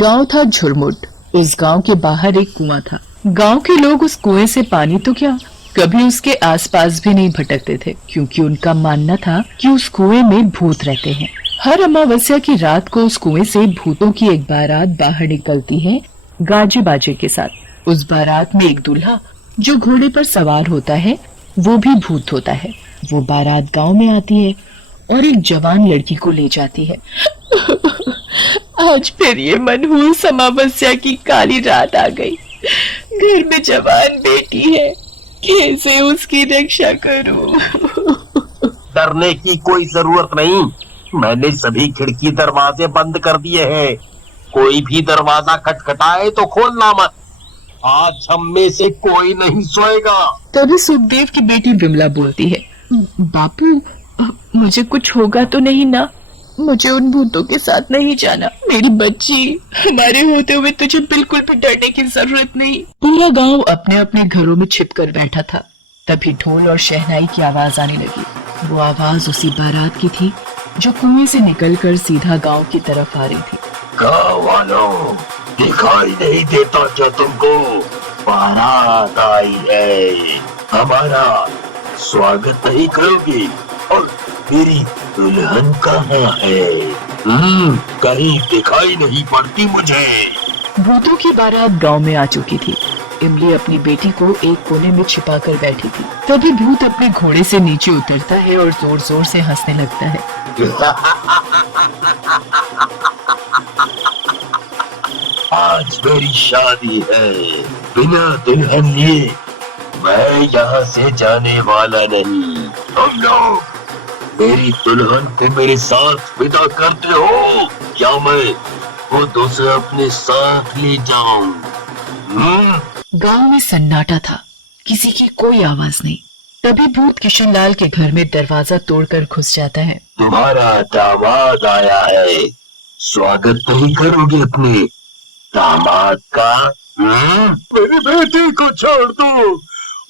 गांव था झुरमुट। उस गांव के बाहर एक कुआं था। गांव के लोग उस कुएं से पानी तो क्या, कभी उसके आसपास भी नहीं भटकते थे, क्योंकि उनका मानना था कि उस कुएं में भूत रहते हैं। हर अमावस्या की रात को उस कुएं से भूतों की एक बारात बाहर निकलती है, गाजे बाजे के साथ। उस बारात में एक दूल्हा जो घोड़े पर सवार होता है, वो भी भूत होता है। वो बारात गांव में आती है और एक जवान लड़की को ले जाती है। आज फिर ये मनहूस अमावस्या की काली रात आ गई। घर में जवान बेटी है, कैसे उसकी रक्षा करूं? डरने की कोई जरूरत नहीं, मैंने सभी खिड़की दरवाजे बंद कर दिए हैं। कोई भी दरवाजा खटखटाए तो खोलना मत। आज हम में से कोई नहीं सोएगा। तभी सुखदेव की बेटी विमला बोलती है, बापू मुझे कुछ होगा तो नहीं ना? मुझे उन भूतों के साथ नहीं जाना। मेरी बच्ची, हमारे होते हुए तुझे बिल्कुल भी डरने की जरूरत नहीं। पूरा गांव अपने अपने घरों में छिपकर बैठा था। तभी ढोल और शहनाई की आवाज आने लगी। वो आवाज उसी बारात की थी जो कुएं से निकलकर सीधा गांव की तरफ आ रही थी। गाँव वालों, दिखाई नहीं देता क्या तुमको? बारात आई है, हमारा स्वागत नहीं करोगी? और मेरी दुल्हन कहाँ है? कहीं दिखाई नहीं पड़ती मुझे। भूतों की बारात गांव में आ चुकी थी। इमली अपनी बेटी को एक कोने में छिपाकर बैठी थी। तभी भूत अपने घोड़े से नीचे उतरता है और जोर जोर से हंसने लगता है। आज मेरी शादी है, बिना दुल्हन लिए मैं यहाँ से जाने वाला नहीं। तुम लोग मेरी दुल्हन को मेरे साथ विदा करते हो या मैं खुद उसे अपने साथ ले जाऊं? गांव में सन्नाटा था, किसी की कोई आवाज नहीं। तभी भूत किशनलाल के घर में दरवाजा तोड़कर घुस जाता है। तुम्हारा दामाद आया है, स्वागत नहीं करोगे अपने दामाद का? मेरी बेटी को छोड़ दो,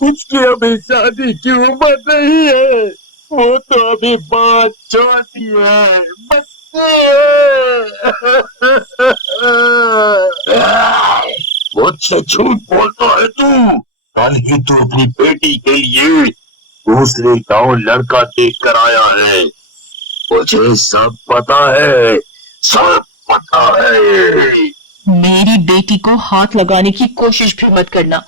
उसकी अभी शादी की उम्र नहीं है। वो तो अभी बात छोटी है, बच्चे है। मुझसे झूठ बोलता है तू। कल ही तू अपनी बेटी के लिए दूसरे गांव लड़का देख कर आया है। मुझे सब पता है, सब पता है। मेरी बेटी को हाथ लगाने की कोशिश भी मत करना।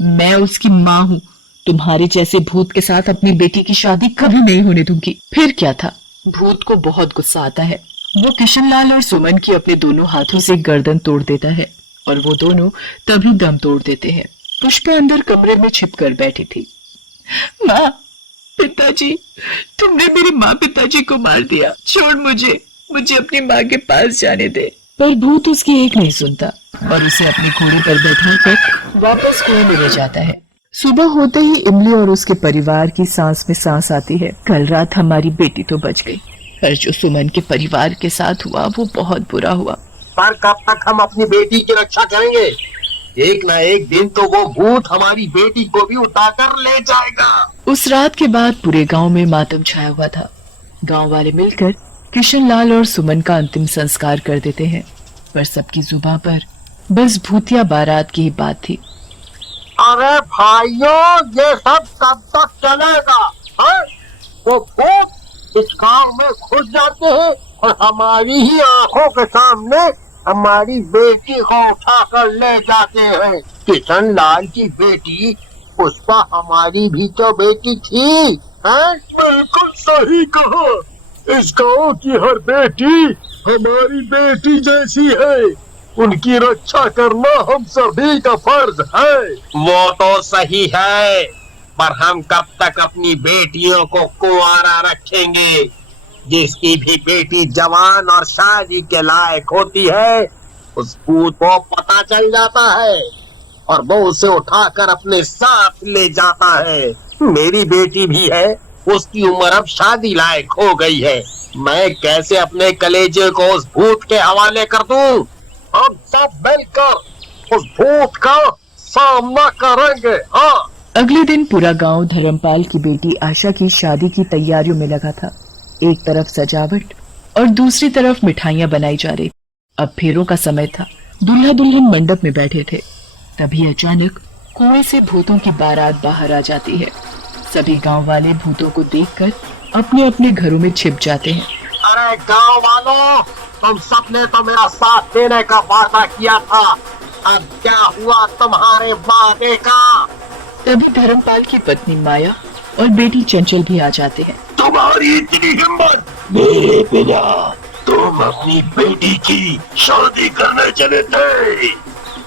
मैं उसकी माँ हूँ। तुम्हारे जैसे भूत के साथ अपनी बेटी की शादी कभी नहीं होने दूंगी। फिर क्या था, भूत को बहुत गुस्सा आता है। वो किशनलाल और सुमन की अपने दोनों हाथों से गर्दन तोड़ देता है और वो दोनों तभी दम तोड़ देते हैं। पुष्पा अंदर कमरे में छिपकर बैठी थी। माँ, पिताजी, तुमने मेरे माँ पिताजी को मार दिया। छोड़ मुझे अपनी माँ के पास जाने दे। पर भूत उसकी एक नहीं सुनता और उसे अपने घोड़े पर बैठाकर वापस कुएं में ले जाता है। सुबह होते ही इमली और उसके परिवार की सांस में सांस आती है। कल रात हमारी बेटी तो बच गई, पर जो सुमन के परिवार के साथ हुआ वो बहुत बुरा हुआ। पर कब तक हम अपनी बेटी की रक्षा करेंगे? एक ना एक दिन तो वो भूत हमारी बेटी को भी उठाकर ले जाएगा। उस रात के बाद पूरे गांव में मातम छाया हुआ था। गांव वाले मिलकर किशनलाल और सुमन का अंतिम संस्कार कर देते हैं, पर सबकी जुबान पर बस भूतिया बारात की ही बात थी। अरे भाइयों, ये सब कब तक चलेगा? वो भूत इस गांव में घुस जाते हैं और हमारी ही आंखों के सामने हमारी बेटी को उठाकर ले जाते हैं। किशनलाल की बेटी पुष्पा हमारी भी तो बेटी थी। बिल्कुल सही कहा। इस गांव की हर बेटी हमारी बेटी जैसी है। उनकी रक्षा करना हम सभी का फर्ज है। वो तो सही है, पर हम कब तक अपनी बेटियों को कुंवारा रखेंगे? जिसकी भी बेटी जवान और शादी के लायक होती है, उस भूत को पता चल जाता है और वो उसे उठाकर अपने साथ ले जाता है। मेरी बेटी भी है, उसकी उम्र अब शादी लायक हो गई है। मैं कैसे अपने कलेजे को उस भूत के हवाले कर दूं? हम सब मिलकर उस भूत का सामना करेंगे। हाँ। अगले दिन पूरा गांव धर्मपाल की बेटी आशा की शादी की तैयारियों में लगा था। एक तरफ सजावट और दूसरी तरफ मिठाइयां बनाई जा रही। अब फेरों का समय था। दूल्हा दुल्हन मंडप में बैठे थे। तभी अचानक कुएं से भूतों की बारात बाहर आ जाती है। सभी गांव वाले भूतों को देखकर अपने अपने घरों में छिप जाते हैं। अरे गांव वालों, तुम सबने तो मेरा साथ देने का वादा किया था, अब क्या हुआ तुम्हारे वादे का? तभी धर्मपाल की पत्नी माया और बेटी चंचल भी आ जाते हैं। तुम्हारी इतनी हिम्मत, मेरे बिना तुम अपनी बेटी की शादी करने चले थे।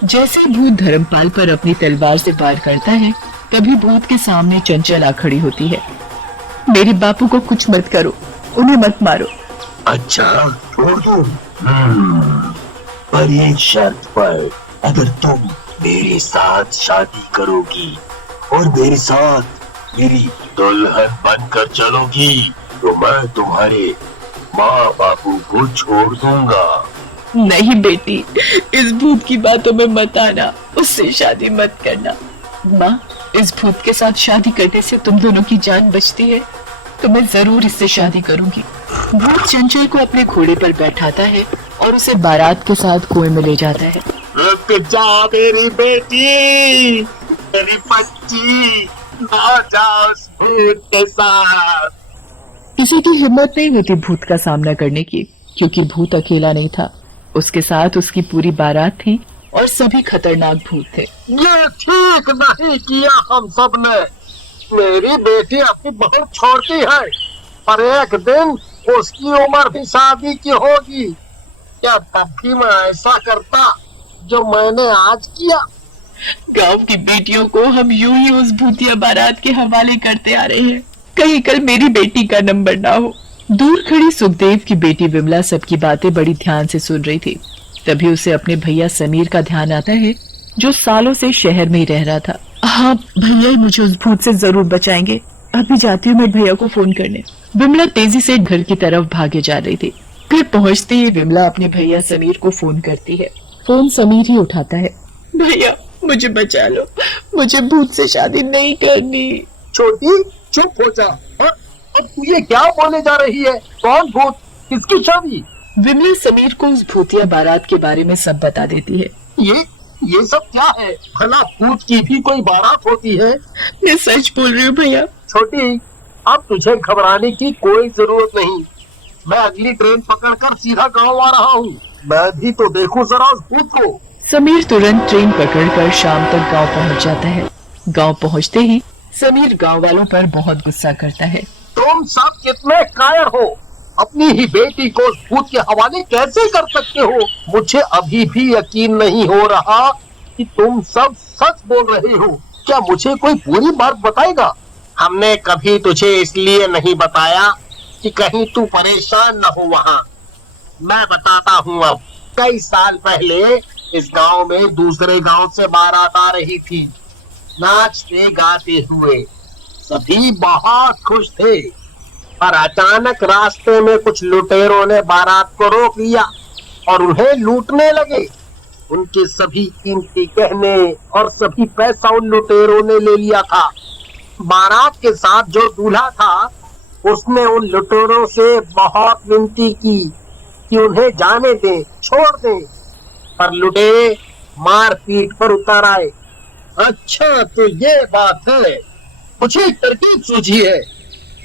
जैसे भूत धर्मपाल पर अपनी तलवार से वार करता है, तभी भूत के सामने चंचल आ खड़ी होती है। मेरे बापू को कुछ मत करो, उन्हें मत मारो। अच्छा, छोड़ दूं? पर एक शर्त पर, अगर तुम मेरे साथ शादी करोगी और मेरे साथ मेरी दुल्हन बनकर चलोगी, तो मैं तुम्हारे माँ बापू को छोड़ दूंगा। नहीं बेटी, इस भूत की बातों में मत आना, उससे शादी मत करना। माँ, इस भूत के साथ शादी करने से तुम दोनों की जान बचती है, तो मैं जरूर इससे शादी करूंगी। भूत चंचल को अपने घोड़े पर बैठाता है और उसे बारात के साथ कुएं में ले जाता है। रुक जा मेरी बेटी, मेरी बच्ची, ना जा उस भूत के साथ। किसी की हिम्मत नहीं होती भूत का सामना करने की, क्योंकि भूत अकेला नहीं था, उसके साथ उसकी पूरी बारात थी और सभी खतरनाक भूत थे। ये ठीक नहीं किया हम सब ने। मेरी बेटी अपनी बहू छोड़ती है, पर एक दिन उसकी उम्र भी शादी की होगी। क्या तब भी मैं ऐसा करता जो मैंने आज किया? गांव की बेटियों को हम यूं ही उस भूतिया बारात के हवाले करते आ रहे हैं, कहीं कल मेरी बेटी का नंबर ना हो। दूर खड़ी सुखदेव की बेटी विमला सबकी बातें बड़ी ध्यान से सुन रही थी। तभी उसे अपने भैया समीर का ध्यान आता है, जो सालों से शहर में ही रह रहा था। हाँ, भैया ही मुझे उस भूत से जरूर बचाएंगे। अभी जाती हूँ मैं भैया को फोन करने। विमला तेजी से घर की तरफ भागे जा रही थी। घर पहुँचते ही विमला अपने भैया समीर को फोन करती है। फोन समीर ही उठाता है। भैया, मुझे बचा लो, मुझे भूत से शादी नहीं करनी। छोटी, चुप हो जा। अब तू ये क्या बोले जा रही है? कौन भूत? किसकी शादी? विमला समीर को उस भूतिया बारात के बारे में सब बता देती है। ये सब क्या है? भला भूत की भी कोई बारात होती है? मैं सच बोल रही हूँ भैया। छोटी, अब तुझे घबराने की कोई जरूरत नहीं। मैं अगली ट्रेन पकड़कर सीधा गांव आ रहा हूँ। मैं भी तो देखूं जरा उस भूत को। समीर तुरंत ट्रेन पकड़कर शाम तक गांव पहुंच जाता है। गांव पहुंचते ही समीर गांव वालों पर बहुत गुस्सा करता है। तुम सब कितने कायर हो? अपनी ही बेटी को उस भूत के हवाले कैसे कर सकते हो? मुझे अभी भी यकीन नहीं हो रहा कि तुम सब सच बोल रहे हो। क्या मुझे कोई पूरी बात बताएगा? हमने कभी तुझे इसलिए नहीं बताया कि कहीं तू परेशान न हो वहाँ। मैं बताता हूँ अब। कई साल पहले इस गांव में दूसरे गांव से बारात आ रही थी। नाचते गाते हुए सभी बहुत खुश थे, पर अचानक रास्ते में कुछ लुटेरों ने बारात को रोक लिया और उन्हें लूटने लगे। उनके सभी कीमती गहने और सभी पैसा उन लुटेरों ने ले लिया था। बारात के साथ जो दूल्हा था, उसने उन लुटेरों से बहुत विनती की कि उन्हें जाने दें, छोड़ दें, पर लुटेरे मार पीट पर उतर आए। अच्छा, तो ये बात है। मुझे एक तरकीब सूझी है।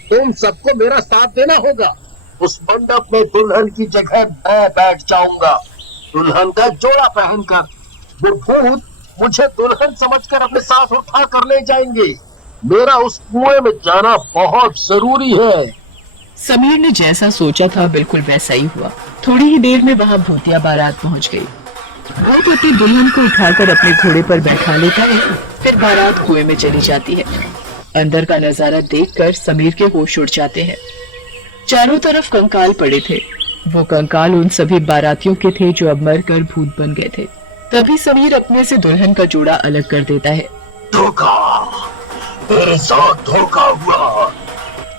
तुम सबको मेरा साथ देना होगा। उस मंडप में दुल्हन की जगह मैं बैठ जाऊंगा, दुल्हन का जोड़ा पहनकर। वो भूत मुझे दुल्हन समझकर अपने साथ उठा कर ले जाएंगे। मेरा उस कुएं में जाना बहुत जरूरी है। समीर ने जैसा सोचा था बिल्कुल वैसा ही हुआ। थोड़ी ही देर में वहाँ भूतिया बारात पहुँच गई। भूत अपनी दुल्हन को उठाकर अपने घोड़े पर बैठा लेता है, फिर बारात कुएं में चली जाती है। अंदर का नजारा देखकर समीर के होश उड़ जाते हैं। चारों तरफ कंकाल पड़े थे। वो कंकाल उन सभी बारातियों के थे जो अब मरकर भूत बन गए थे। तभी समीर अपने से दुल्हन का जोड़ा अलग कर देता है। धोखा, मेरे साथ धोखा हुआ।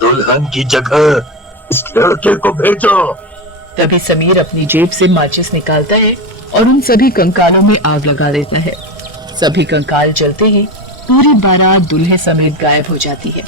दुल्हन की जगह इस लड़के को भेजो। तभी समीर अपनी जेब से माचिस निकालता है और उन सभी कंकालों में आग लगा देता है। सभी कंकाल जलते ही पूरी बारात दूल्हे समेत गायब हो जाती है।